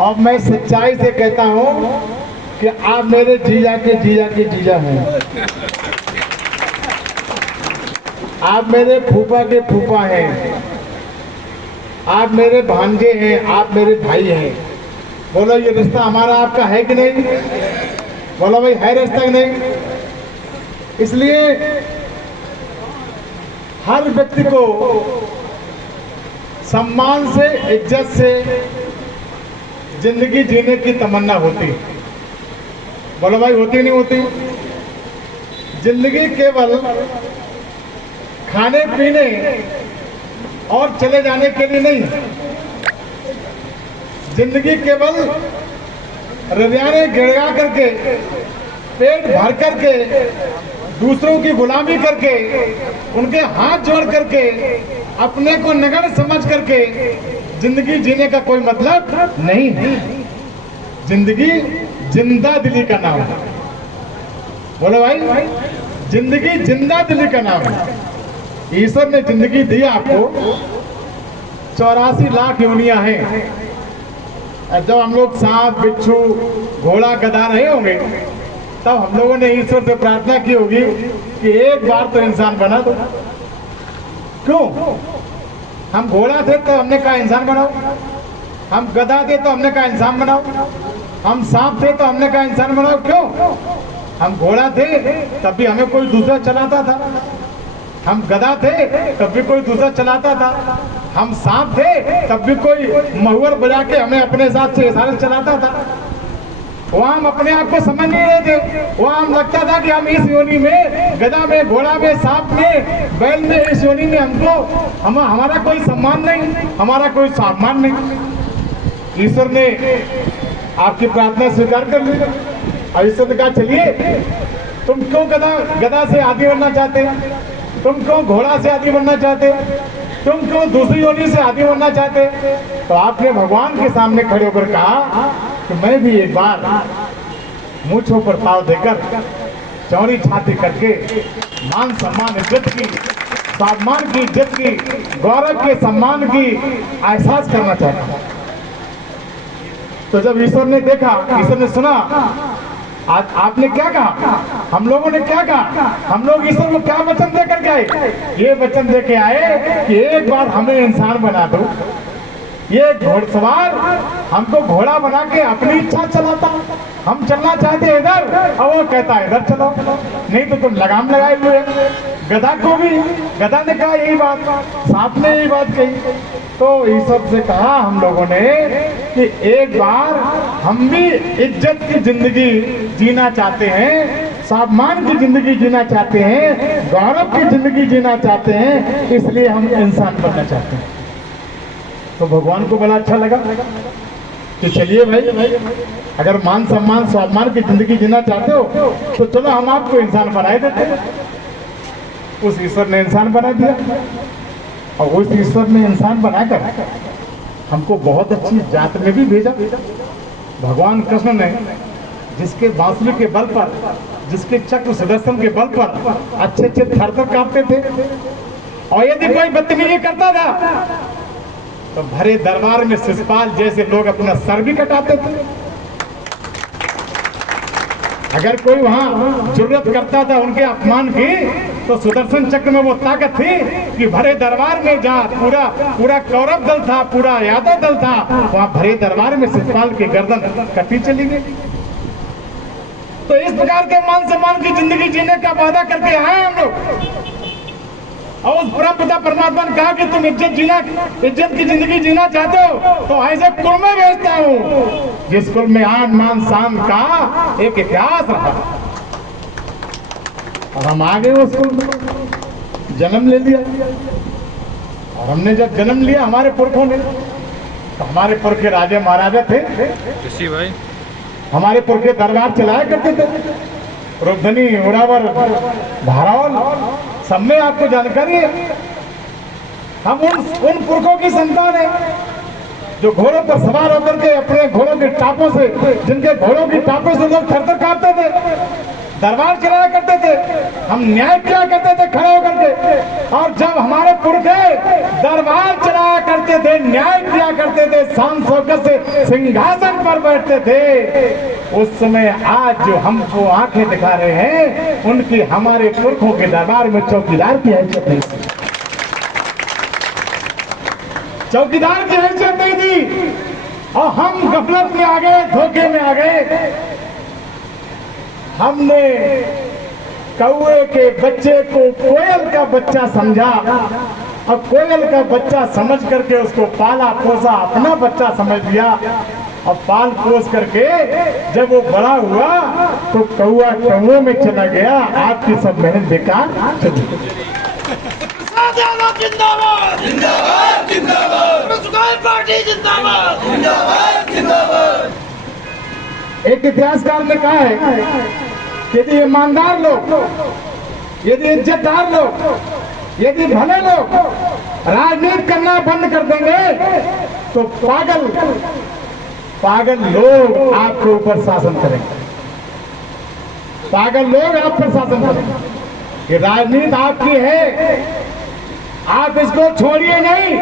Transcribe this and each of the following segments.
और मैं सच्चाई से कहता हूँ कि आप मेरे जीजा के जीजा के जीजा हैं, आप मेरे फूफा के फूफा हैं, आप मेरे भांजे हैं, आप मेरे भाई हैं। बोलो ये रिश्ता हमारा आपका है कि नहीं? बोलो भाई है रिश्ता कि नहीं? इसलिए हर व्यक्ति को सम्मान से, इज्जत से जिंदगी जीने की तमन्ना होती। बोलो भाई होती नहीं होती? जिंदगी केवल खाने पीने और चले जाने के लिए नहीं, जिंदगी केवल रवियाने गिड़गा करके, पेट भर करके, दूसरों की गुलामी करके, उनके हाथ जोड़ करके, अपने को नगण्य समझ करके जिंदगी जीने का कोई मतलब नहीं है। जिंदगी जिंदा दिली का नाम है। बोलो भाई, जिंदगी जिंदा दिली का नाम है। ईश्वर ने जिंदगी दी आपको, 84 लाख योनियां हैं। जब हम लोग सांप, बिच्छू, घोड़ा, गधा रहे होंगे, तब हम लोगों ने ईश्वर से प्रार्थना की होगी कि एक बार तो इंसान बना दो। क्यों? हम घोड़ा थे तो हमने कहा इंसान बनाओ, हम गधा थे तो हमने कहा इंसान बनाओ, हम सांप थे तो हमने कहा इंसान बनाओ। क्यों? हम घोड़ा थे तब भी हमें कोई दूसरा चलाता था, हम गधा थे तब भी कोई दूसरा चलाता था, हम सांप थे तब भी कोई महुअर बजा के हमें अपने साथ से इशारे चलाता था। वहाँ हम अपने आप को समझ नहीं रहे थे, वहाँ हम लगता था कि हम इस योनि में, गधा में, घोड़ा में, सांप में, बैल में, इस योनि में हमको हमारा कोई सम्मान नहीं, हमारा कोई सम्मान नहीं। ईश्वर ने आपकी प्रार्थना स्वीकार कर ली और ईश्वर ने कहा चलिए, तुम क्यों गधा से आदि बनना चाहते, तुम क्यों घोड़ा से आदि बनना चाहते, तुम क्यों दूसरी योनि से आदि बनना चाहते? तो आपने भगवान के सामने खड़े होकर कहा कि मैं भी एक बार मूंछों पर पाँव देकर, चौड़ी छाती करके, मान सम्मान इज्जत की, सम्मान की, इज्जत की, गौरव के, सम्मान की एहसास करना चाहता हूँ। तो जब ईश्वर ने देखा, ईश्वर ने सुना, आज आपने क्या कहा, हम लोगों ने क्या कहा, हम लोग ईश्वर को क्या वचन देकर के आए? ये वचन देके आए कि एक बार हमें इंसान बना दो। ये घोड़सवार हमको घोड़ा बना के अपनी इच्छा चलाता, हम चलना चाहते इधर और वो कहता इधर चलो, नहीं तो तुम लगाम लगाए हुए। गधा को भी, गधा ने कहा यही बात, सांप ने यही बात कही। तो ईश्वर से कहा हम लोगों ने कि एक बार हम भी इज्जत की जिंदगी जीना चाहते हैं, सम्मान की जिंदगी जीना चाहते हैं, गौरव की जिंदगी जीना चाहते हैं, इसलिए हम इंसान बनना चाहते हैं। तो भगवान को बड़ा अच्छा लगा कि चलिए भाई, अगर मान सम्मान स्वाभिमान की जिंदगी जीना चाहते हो तो चलो हम आपको इंसान बनाए देते हैं। उस ईश्वर ने इंसान बना दिया और उस ईश्वर ने इंसान बनाकर हमको बहुत अच्छी जात में भी भेजा। भगवान कृष्ण ने जिसके बांसुरी के बल पर, जिसके चक्र सुदर्शन के बल पर अच्छे अच्छे थर-थर कांपते थे, और यदि कोई बदतमीजी करता था तो भरे दरबार में शिषपाल जैसे लोग अपना सर भी कटाते थे। अगर कोई वहां जरूरत करता था उनके अपमान की, तो सुदर्शन चक्र में वो ताकत थी कि भरे दरबार में जहाँ पूरा कौरव दल था, पूरा यादव दल था, वहां भरे दरबार में शिषपाल की गर्दन कटी चली गई। तो इस प्रकार के मान सम्मान की जिंदगी जीने का वादा करके आए हम लोग। और उस परम पिता परमात्मा ने कहा कि तुम इज्जत की जिंदगी जीना चाहते हो तो ऐसे कुल में भेजता हूँ जिस कुल में आन मान शान का एक इतिहास रहा। और हम आ गए उस कुल में, जन्म ले लिया। और हमने जब जन्म लिया हमारे पुरखों ने, तो हमारे पुरखे राजे महाराजा थे, भाई हमारे पुरखे दरबार चलाया करते थे, रूपधनी, उड़ावर, धारावल, सब में आपको जानकारी है। हम उन पुरखों की संतान है जो घोड़ों पर सवार होकर के अपने घोड़ों के टापों से, जिनके घोड़ों की टापों से लोग थर-थर कांपते थे, दरबार चलाया करते थे, हम न्याय किया करते थे खड़े होकर के। और जब हमारे पुरखे दरबार चलाया करते थे, न्याय किया करते थे, शान शौकत से सिंहासन पर बैठते थे, उस समय आज जो हमको आंखें दिखा रहे हैं, उनकी हमारे पुरखों के दरबार में चौकीदार की हैसियत नहीं थी। चौकीदार की हैसियत नहीं थी और हम गफलत में आ गए, धोखे में आ गए। हमने कौए के बच्चे को कोयल का बच्चा समझा और कोयल का बच्चा समझ करके उसको पाला पोसा, अपना बच्चा समझ लिया और पाल पोस करके जब वो बड़ा हुआ तो कौआ कौए में चला गया। आपकी सब मेहनत बेकार चली। जिंदाबाद जिंदाबाद जिंदाबाद पार्टी जिंदाबाद जिंदाबाद जिंदाबाद। एक इतिहासकार ने कहा है कि यदि ईमानदार लोग, यदि इज्जतदार लोग, यदि भले लोग राजनीति करना बंद कर देंगे तो पागल पागल लोग आपके ऊपर शासन करेंगे। पागल लोग आप पर शासन करेंगे। ये राजनीति आपकी है, आप इसको छोड़िए नहीं।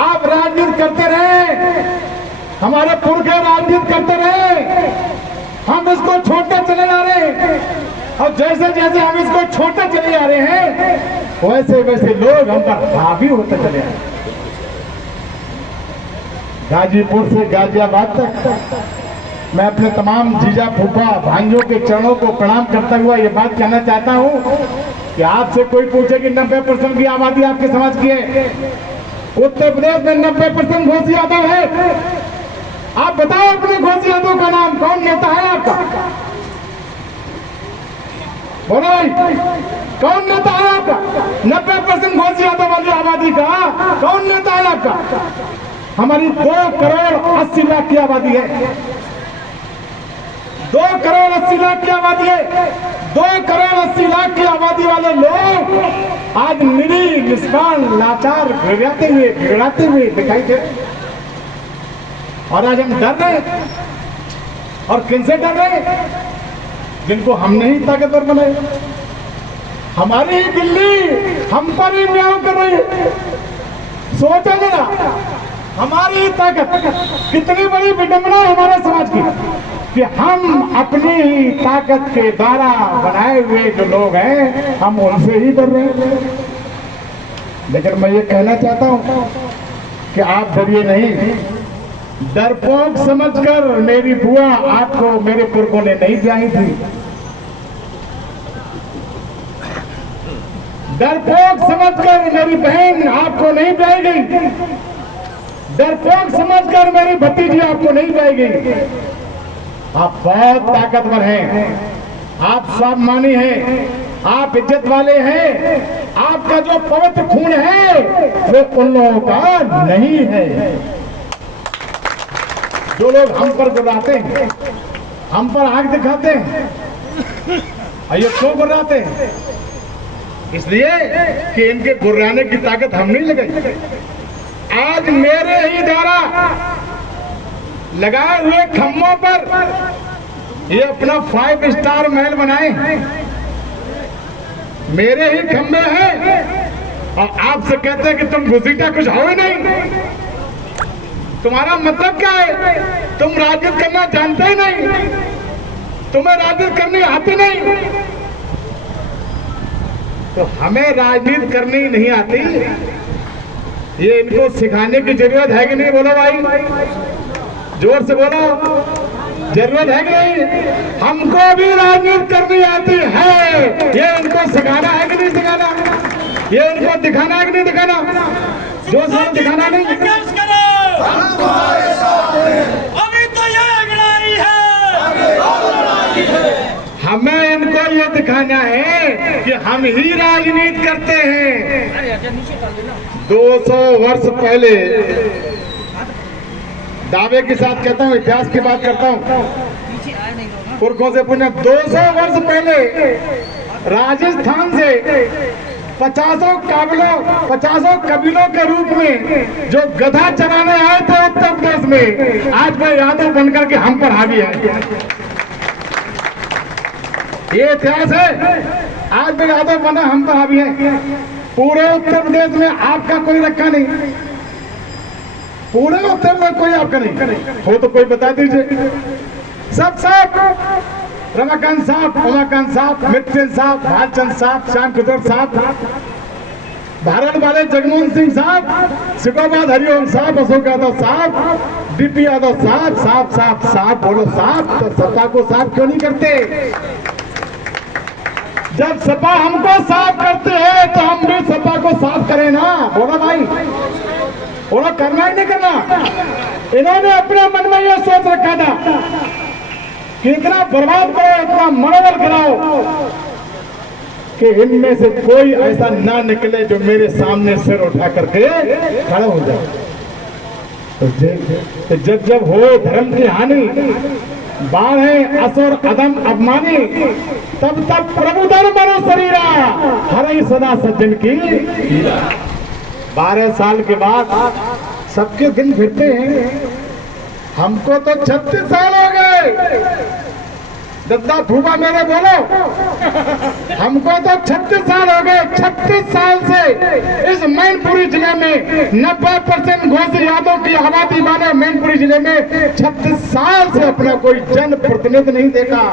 आप राजनीति करते रहे, हमारे पुरखे राजनीति करते रहे, हम इसको छोड़ते चले जा रहे हैं और जैसे जैसे हम इसको छोड़ते चले जा रहे हैं वैसे वैसे लोग हम पर हावी होते चले जा रहे हैं। गाजीपुर से गाजियाबाद तक मैं अपने तमाम जीजा फूफा भाइयों के चरणों को प्रणाम करता हुआ ये बात कहना चाहता हूँ कि आपसे कोई पूछे कि 90% की आबादी आपके समाज की है, उत्तर प्रदेश में 90% घोष यादव है। आप बताओ अपने घोष यादव का नाम, कौन नेता है आपका? बोलो भाई, कौन नेता है आपका? 90% घोष यादव वाली आबादी का कौन नेता है आपका? हमारी 2 करोड़ 80 लाख की आबादी है। 2 करोड़ 80 लाख की आबादी है। 2 करोड़ 80 लाख की आबादी वाले लोग आज निरी निष्काम लाचार गिड़ाते हुए दिखाई दे। और आज हम डर रहे हैं। और किनसे डर रहे हैं? जिनको हमने ही ताकतवर बनाए। हमारी ही बिल्ली हम पर ही म्याऊं कर रही है। सोचेंगे ना, हमारी ही ताकत कितनी बड़ी विडंबना है हमारे समाज की कि हम अपनी ही ताकत के द्वारा बनाए हुए जो लोग हैं हम उनसे ही डर रहे हैं। लेकिन मैं ये कहना चाहता हूं कि आप डरिए नहीं। डरपोक समझकर मेरी बुआ आपको मेरे पुरखों ने नहीं ब्याही थी। डरपोक समझकर मेरी बहन आपको नहीं ब्याही गई। डरपोक समझकर मेरी भतीजी आपको नहीं ब्याही गई। आप बहुत ताकतवर हैं, आप स्वाभिमानी हैं, आप इज्जत वाले हैं। आपका जो पवित्र खून है वो उन लोगों का नहीं है। जो लोग हम पर गुर्राते हैं, हम पर आंख दिखाते हैं, और ये क्यों गुर्राते हैं? इसलिए कि इनके गुर्राने की ताकत हम नहीं लगाई। आज मेरे ही द्वारा लगाए हुए खम्भों पर ये अपना 5 स्टार महल बनाए हैं। मेरे ही खम्भे हैं और आपसे कहते हैं कि तुम घुसीटा कुछ हो ही नहीं। तुम्हारा मतलब क्या है? तुम राजनीति करना जानते ही नहीं, तुम्हें राजनीति करनी आती नहीं। तो हमें राजनीति करनी नहीं आती, ये इनको सिखाने की जरूरत है कि नहीं? बोलो भाई, जोर से बोलो, जरूरत है कि नहीं? हमको भी राजनीति करनी आती है, ये इनको सिखाना है कि नहीं सिखाना? ये इनको दिखाना है कि नहीं दिखाना? जो सब दिखाना नहीं। अभी तो ये लड़ाई है, हमें इनको ये दिखाना है कि हम ही राजनीति करते हैं। 200 वर्ष पहले, दावे के साथ कहता हूँ, इतिहास की बात करता हूँ, पुरखों से पूछना, 200 वर्ष पहले राजस्थान से 50 कबीलों के रूप में जो गधा चराने आए थे उत्तर प्रदेश में, आज वह यादव बनकर के हम पर हावी है। ये इतिहास है। आज भी यादव बना हम पर हावी है। पूरे उत्तर प्रदेश में आपका कोई रखा नहीं, पूरे उत्तर में कोई आपका नहीं हो तो कोई बता दीजिए। सब साहब, रमाकांत साहब, उमाकांत साहब, मित्र साहब, भालचंद साहब, श्याम किशोर साहब, भारत वाले जगमोहन सिंह साहब, सिकोबाद हरिओम साहब, अशोक यादव साहब, डीपी यादव साहब, साहब साहब साहब बोलो साहब। तो सपा को साफ क्यों नहीं करते? जब सपा हमको साफ करते हैं तो हम भी सपा को साफ करें ना। बोलो भाई, बोलो करना ही नहीं करना। इन्होंने अपने मन में यह सोच रखा था कि इतना बर्बाद करो, इतना मनोबल गिराओ कि इनमें से कोई ऐसा ना निकले जो मेरे सामने सिर उठा करके खड़ा हो जाए। तो जब जब हो धर्म की हानि, बाढ़े असुर अदम अपमानी, तब तब प्रभु धर्म बनो शरीरा, हर ही सदा सज्जन की। 12 साल के बाद सबके दिन फिरते हैं। हमको तो 36 साल हो गए। दद्दा फूफा मेरे बोलो, हमको तो 36 साल हो गए। 36 साल से इस मैनपुरी जिले में 90% घोषी यादव की आबादी वाले मैनपुरी जिले में 36 साल से अपना कोई जन प्रतिनिधि नहीं देखा,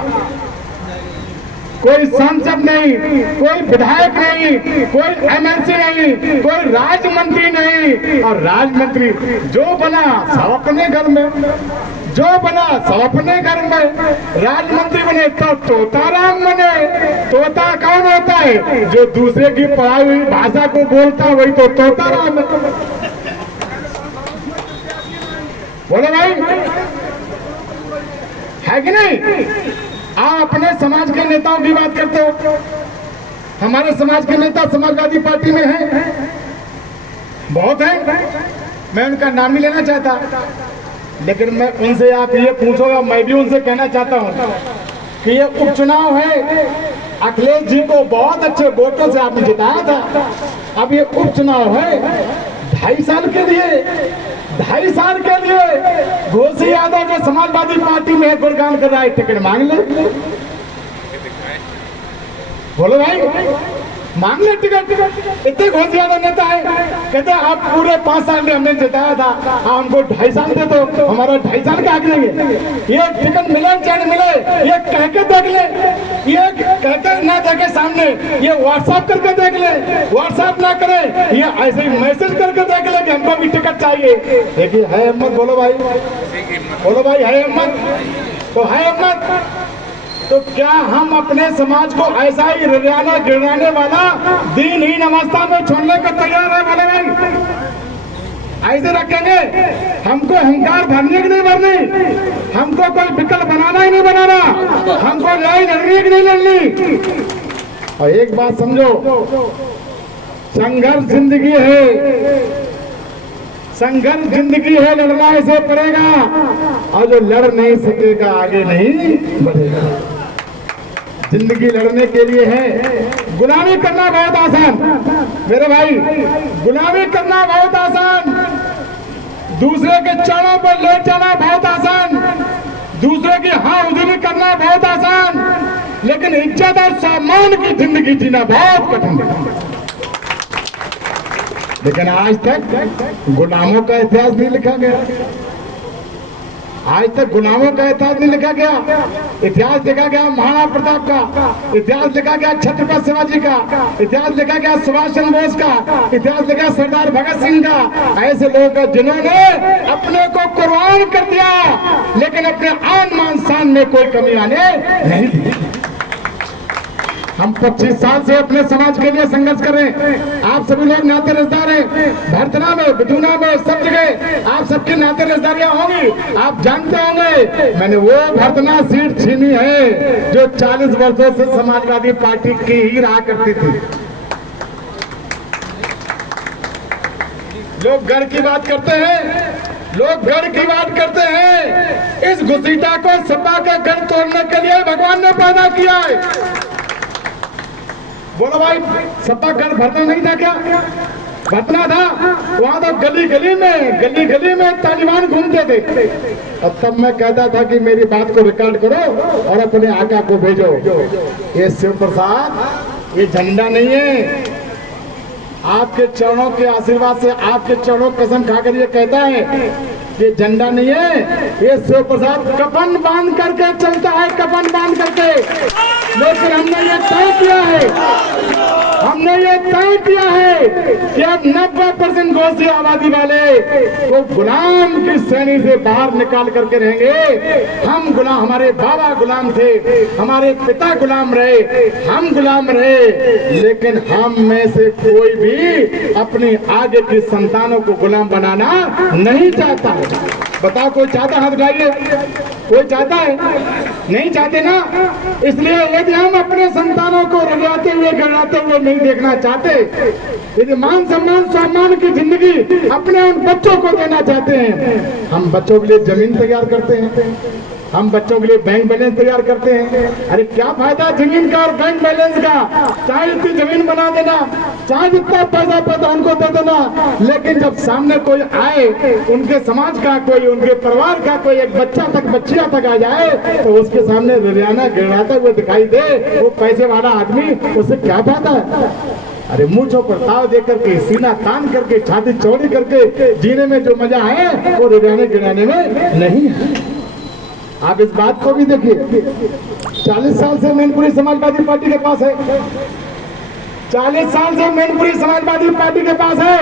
कोई सांसद नहीं, कोई विधायक नहीं, कोई एमएलसी नहीं, कोई राज्य मंत्री नहीं। और राज्य मंत्री जो बना सब अपने घर में, जो बना सब अपने घर में। राज्य मंत्री बने तो तोताराम बने। तोता कौन होता है? जो दूसरे की पढ़ाई हुई भाषा को बोलता है, वही तो तोताराम है। बोलो भाई, है कि नहीं? आप अपने समाज के नेताओं की बात करते हो। हमारे समाज के नेता समाजवादी पार्टी में हैं, बहुत हैं। मैं उनका नाम नहीं लेना चाहता, लेकिन मैं उनसे आप ये पूछोगे, मैं भी उनसे कहना चाहता हूँ कि ये उपचुनाव है। अखिलेश जी को बहुत अच्छे वोटों से आपने जिताया था। अब ये उपचुनाव है 2.5 साल के लिए, 2.5 साल के लिए घोषी यादव जो समाजवादी पार्टी में गुणगान कर रहा है, टिकट मांग ले। बोलो भाई, मांग ले टिकट। इतने घोषी यादव नेता है, कहते हैं आप पूरे 5 साल में हमने जिताया था, हमको 2.5 साल दे दो, हमारा 2.5 साल का हक देंगे। ये टिकट मिले चाहे मिले, ये कह के देख ले, ये कहते ना देखे सामने, ये व्हाट्सएप करके देख ले। व्हाट्सएप ना करे, ये ऐसे ही मैसेज करके देख ले कि हमको भी टिकट चाहिए। देखिए है हिम्मत? बोलो भाई, बोलो भाई, है हिम्मत? तो है हिम्मत तो क्या हम अपने समाज को ऐसा ही रियाना गिराने वाला दीनहीन अवस्था में छोड़ने को तैयार है? बोले भाई, ऐसे रखेंगे? हमको अहंकार भरने की नहीं भरनी, हमको कोई विकल्प बनाना ही नहीं बनाना, हमको लड़ाई लड़नी की नहीं लड़नी। और एक बात समझो, संघर्ष जिंदगी है, संघर्ष जिंदगी है, लड़ना ऐसे पड़ेगा। और जो लड़ नहीं सकेगा आगे नहीं बढ़ेगा। जिंदगी लड़ने के लिए है। गुलामी करना बहुत आसान मेरे भाई, गुलामी करना बहुत आसान, दूसरे के चरणों पर लेट जाना बहुत आसान, दूसरे की हाँ उधरी करना बहुत आसान, लेकिन इज्जत और सम्मान की जिंदगी जीना बहुत कठिन है। लेकिन आज तक गुलामों का इतिहास नहीं लिखा गया, आज तक गुलामों का इतिहास नहीं लिखा गया। इतिहास लिखा गया महाराणा प्रताप का, इतिहास लिखा गया छत्रपति शिवाजी का, इतिहास लिखा गया सुभाष चंद्र बोस का, इतिहास लिखा सरदार भगत सिंह का। ऐसे लोग जिन्होंने अपने को कुर्बान कर दिया, लेकिन अपने आन मान शान में कोई कमी आने नहीं दी। हम 25 साल से अपने समाज के लिए संघर्ष कर रहे हैं। आप सभी लोग नाते रिश्तेदार हैं, भरतना में, बिधुना में, सब जगह आप सबकी नाते रिश्तेदारियां होंगी। आप जानते होंगे मैंने वो भरतना सीट छीनी है जो 40 वर्षों से समाजवादी पार्टी की ही रहा करती थी। लोग गढ़ की बात करते हैं, लोग गढ़ की बात करते हैं। इस घुसीटा को सपा का गढ़ तोड़ने के लिए भगवान ने पैदा किया है। बोलो भाई, सपा गढ़ भरना नहीं था क्या? घटना था वहां तो गली गली में तालिबान घूमते थे। और तब मैं कहता था कि मेरी बात को रिकॉर्ड करो और अपने आका को भेजो। ये शिव प्रसाद ये झंडा नहीं है, आपके चरणों के आशीर्वाद से, आपके चरणों कसम खाकर ये कहता है ये झंडा नहीं है, ये शिव प्रसाद कफन बांध करके चलता है, कफन बांध करके। लेकिन हमने ये तय किया है कि अब 90% घोषी आबादी वाले वो गुलाम की श्रेणी से बाहर निकाल करके रहेंगे। हम गुलाम, हमारे बाबा गुलाम थे, हमारे पिता गुलाम रहे, हम गुलाम रहे, लेकिन हम में से कोई भी अपनी आगे की संतानों को गुलाम बनाना नहीं चाहता है। बताओ कोई चाहता? हाथ उठाइए। कोई चाहता है? नहीं चाहते ना। इसलिए यदि हम अपने संतानों को रगड़ाते हुए गिराते हुए नहीं देखना चाहते, यदि मान सम्मान सम्मान की जिंदगी अपने उन बच्चों को देना चाहते हैं, हम बच्चों के लिए जमीन तैयार करते हैं, हम बच्चों के लिए बैंक बैलेंस तैयार करते हैं। अरे क्या फायदा जमीन का और बैंक बैलेंस का? चाहे इतनी जमीन बना देना, चाहे जितना पैसा पैदा उनको दे देना, लेकिन जब सामने कोई आए, उनके समाज का कोई, उनके परिवार का कोई एक बच्चा तक बच्चियां तक आ जाए तो उसके सामने रियाना गिराता हुए दिखाई दे, वो पैसे वाला आदमी, उससे क्या फायदा है? अरे मुंह पर ताव दे करके, सीना तान करके, छाती चौड़ी करके जीने में जो मजा है वो रियाने गिराने में नहीं है। आप इस बात को भी देखिए, 40 साल से मैनपुरी समाजवादी पार्टी के पास है, 40 साल से मैनपुरी समाजवादी पार्टी के पास है,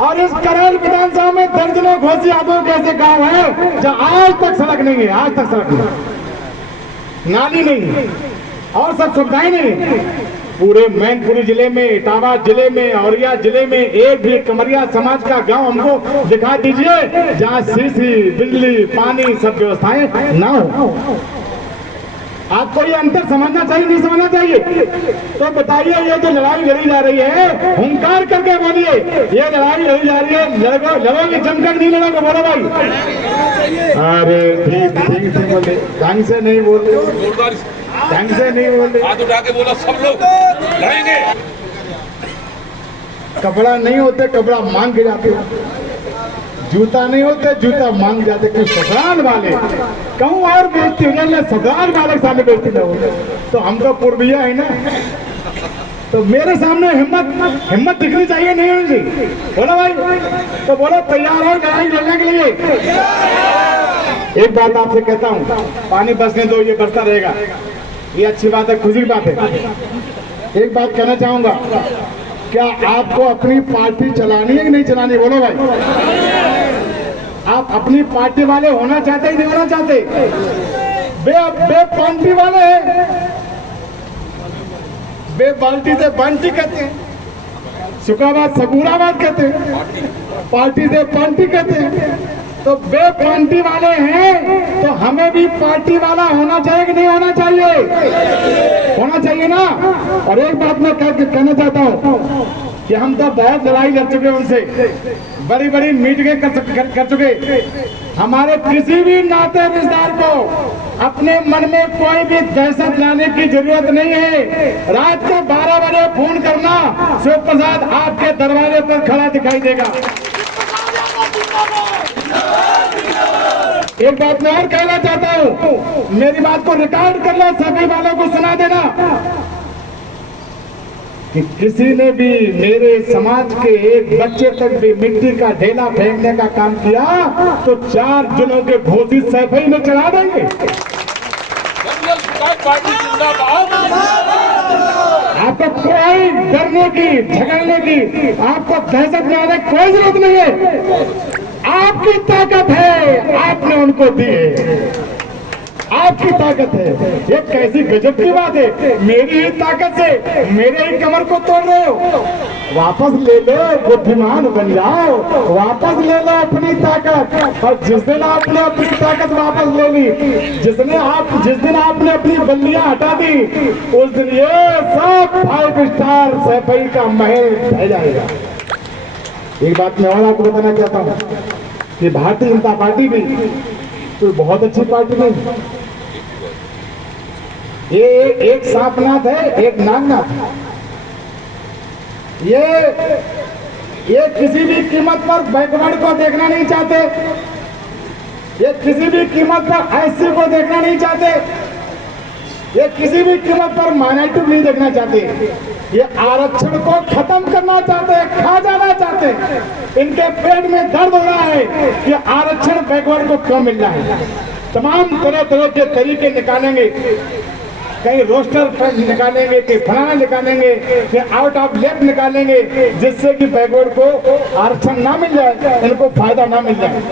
और इस करैल विधानसभा में दर्जनों घोषी यादव के ऐसे गांव है जहां आज तक सड़क नहीं है, आज तक सड़क नहीं, नाली नहीं और सब सुविधाएं नहीं। पूरे मैनपुरी जिले में, इटावा जिले में, औरैया जिले में एक भी कमरिया समाज का गांव हमको दिखा दीजिए जहां सीसी, बिजली, पानी सब व्यवस्थाएं ना हो। आपको ये अंतर समझना चाहिए, नहीं समझना चाहिए? तो बताइए, ये जो लड़ाई लड़ी जा रही है, हुंकार करके बोलिए, ये लड़ाई लड़ी जा रही है, लड़ोगे जमकर नहीं लड़ोगे? बोलो भाई। अरे ठीक बोले, ढंग से नहीं बोले, ढंग से नहीं बोले, हाथ उठा के बोला सब लोग लड़ेंगे। कपड़ा नहीं होते कपड़ा मांग के जाते, जूता नहीं होते जूता मांग जाते। कि ससुराल वाले कहूँ और बेचती हूँ, ससुराल वाले सामने बेचती ना हो, तो हम तो पूर्विया है ना, तो मेरे सामने हिम्मत दिखनी चाहिए, नहीं होनी चाहिए? बोलो भाई, तो बोलो तैयार हो लड़ाई लड़ने के लिए? एक बात आपसे कहता हूँ, पानी बरसने दो, ये बरसता रहेगा, ये अच्छी बात है, खुशी की बात है। एक बात कहना चाहूंगा, क्या आपको अपनी पार्टी चलानी है कि नहीं चलानी? बोलो भाई, आप अपनी पार्टी वाले होना चाहते हैं, नहीं होना चाहते? बे पार्टी वाले हैं, बे बाल्टी से बांटी कहते हैं, सुखाबाद सगुराबाद कहते हैं, पार्टी से पार्टी कहते हैं। तो बे पार्टी वाले हैं तो हमें भी पार्टी वाला होना चाहिए कि नहीं होना चाहिए? होना चाहिए ना। और एक बात मैं कहना चाहता हूँ कि हम तो बहुत लड़ाई लड़ चुके उनसे, बड़ी बड़ी मीटिंगें कर चुके। हमारे किसी भी नाते रिश्तेदार को अपने मन में कोई भी दहशत लाने की जरूरत नहीं है। रात को 12 बजे फोन करना, शिव प्रसाद आपके दरवाजे पर खड़ा दिखाई देगा। एक बात मैं और कहना चाहता हूँ, मेरी बात को रिकॉर्ड कर लो, सभी वालों को सुना देना कि किसी ने भी मेरे समाज के एक बच्चे तक भी मिट्टी का ढेला फेंकने का काम किया तो 4 जिलों के घोषी सैफई में चढ़ा देंगे। आपको कोई डरने की, झगड़ने की, आपको दहशत में आने की कोई जरूरत नहीं है। आपकी ताकत है, आपने उनको दी है, आपकी ताकत है। ये कैसी गजब की बात है, मेरी ही ताकत से मेरे ही कमर को तोड़ रहे हो। वापस ले लो, बुद्धिमान बन जाओ, वापस ले लो अपनी ताकत। और जिस दिन आपने अपनी ताकत वापस ले ली, जिस दिन आपने अपनी बल्लियां हटा दी, उस दिन ये सब 5 स्टार सैफई का महल ढह जाएगा। एक बात मैं और आपको बताना चाहता हूँ कि भारतीय जनता पार्टी भी कोई बहुत अच्छी पार्टी नहीं। ये एक सांपनाथ है, एक नागनाथ है। ये किसी भी कीमत पर बैकवर्ड को देखना नहीं चाहते, ये किसी भी कीमत पर एससी को देखना नहीं चाहते, ये किसी भी कीमत पर माइनॉरिटी को नहीं देखना चाहते, ये आरक्षण को खत्म करना चाहते हैं, खा जाना चाहते हैं। इनके पेट में दर्द हो रहा है कि आरक्षण बैकवर्ड को क्यों मिल रहा है। तमाम तरह तरह के तरीके निकालेंगे, कहीं रोस्टर निकालेंगे, कहीं फलाना निकालेंगे, कहीं आउट ऑफ लेफ्ट निकालेंगे, जिससे कि बैकवर्ड को आरक्षण ना मिल जाए, इनको फायदा ना मिल जाए।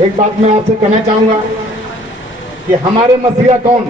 एक बात मैं आपसे कहना चाहूंगा कि हमारे मसीहा कौन,